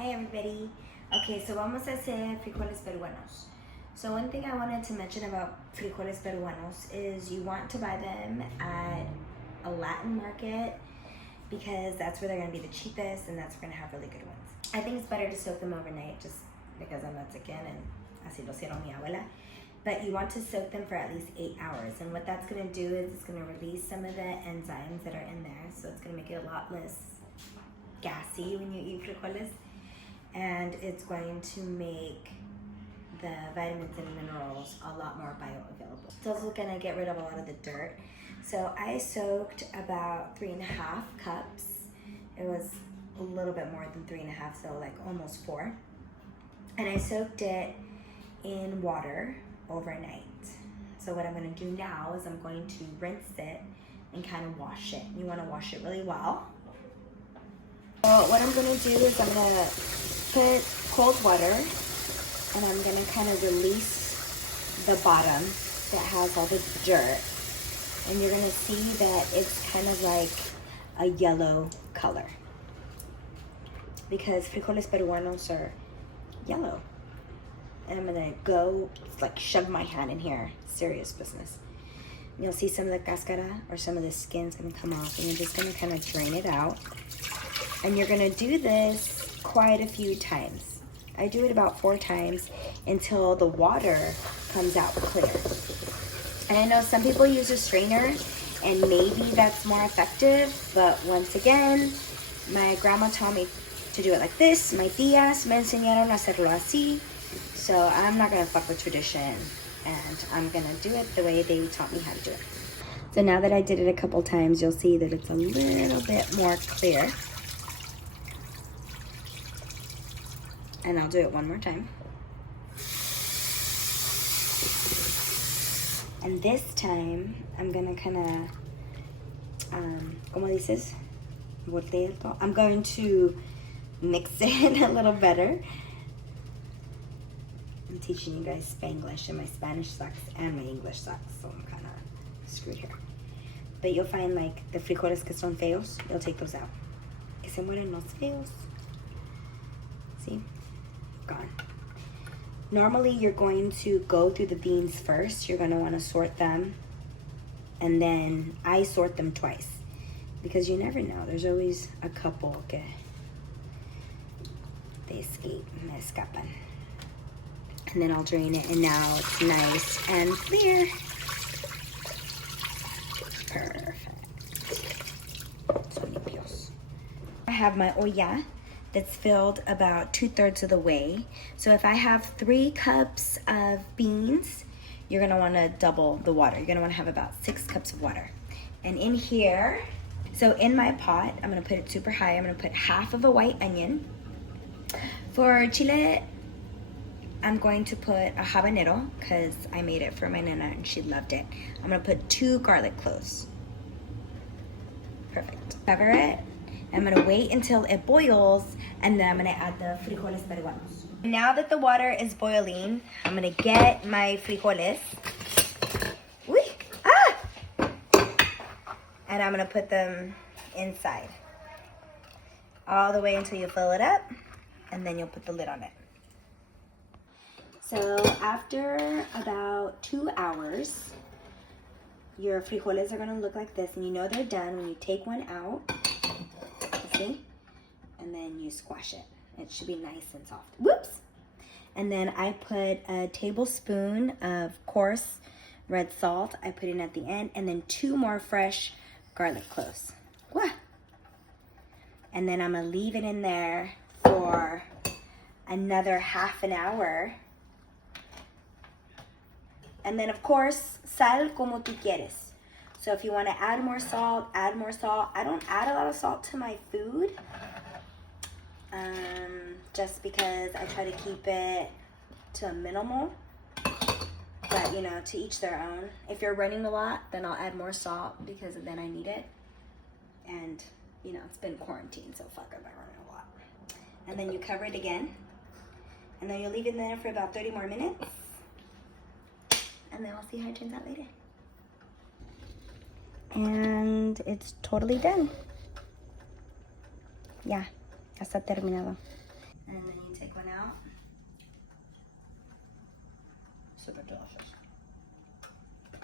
Hi everybody. Okay, so vamos a hacer frijoles peruanos. So one thing I wanted to mention about frijoles peruanos is you want to buy them at a Latin market because that's where they're going to be the cheapest and that's where we're going to have really good ones. I think it's better to soak them overnight just because I'm Mexican and así lo hicieron mi abuela. But you want to soak them for at least 8 hours. And what that's going to do is it's going to release some of the enzymes that are in there. So it's going to make it a lot less gassy when you eat frijoles. And it's going to make the vitamins and minerals a lot more bioavailable. It's also going to get rid of a lot of the dirt. So I soaked about 3.5 cups. It was a little bit more than 3.5, so like almost 4. And I soaked it in water overnight. So what I'm going to do now is I'm going to rinse it and kind of wash it. You want to wash it really well. So what I'm going to do is I'm going to put cold water and I'm going to kind of release the bottom that has all the dirt. And you're going to see that it's kind of like a yellow color because frijoles peruanos are yellow. And I'm going to go like shove my hand in here. Serious business. And you'll see some of the cascara or some of the skin's going to come off and you're just going to kind of drain it out. And you're going to do this quite a few times. I do it about 4 times until the water comes out clear. And I know some people use a strainer and maybe that's more effective, but once again, my grandma taught me to do it like this. My tías me enseñaron a hacerlo así. So I'm not gonna fuck with tradition and I'm gonna do it the way they taught me how to do it. So now that I did it a couple times, you'll see that it's a little bit more clear. And I'll do it one more time. And this time, I'm gonna kind of, como dices? Voltear. I'm going to mix it a little better. I'm teaching you guys Spanglish, and my Spanish sucks and my English sucks, so I'm kind of screwed here. But you'll find like the frijoles que son feos, you'll take those out. Que se mueren los feos. See? Gone. Normally you're going to go through the beans first. You're going to want to sort them. And then I sort them twice. Because you never know. There's always a couple que they escape. Me escapan. And then I'll drain it. And now it's nice and clear. Perfect. So limpios. I have my olla that's filled about 2/3 of the way. So if I have 3 cups of beans, you're gonna wanna double the water. You're gonna wanna have about 6 cups of water. And in here, so in my pot, I'm gonna put it super high. I'm gonna put half of a white onion. For chile, I'm going to put a habanero because I made it for my nana and she loved it. I'm gonna put 2 garlic cloves. Perfect. Cover it. I'm gonna wait until it boils and then I'm gonna add the frijoles peruanos. Now that the water is boiling, I'm gonna get my frijoles. Uy, ah! And I'm gonna put them inside. All the way until you fill it up and then you'll put the lid on it. So after about 2 hours, your frijoles are gonna look like this and you know they're done when you take one out. See? And then you squash it. It should be nice and soft. Whoops! And then I put a tablespoon of coarse red salt. I put in at the end. And then 2 more fresh garlic cloves. Wah! And then I'm going to leave it in there for another half an hour. And then, of course, sal como tú quieres. So if you want to add more salt, add more salt. I don't add a lot of salt to my food. Just because I try to keep it to a minimal. But, you know, to each their own. If you're running a lot, then I'll add more salt because then I need it. And, you know, it's been quarantine, so fuck, I've been running a lot. And then you cover it again. And then you'll leave it in there for about 30 more minutes. And then we'll see how it turns out later. And it's totally done. Ya está terminado. And then you take one out. Super delicious.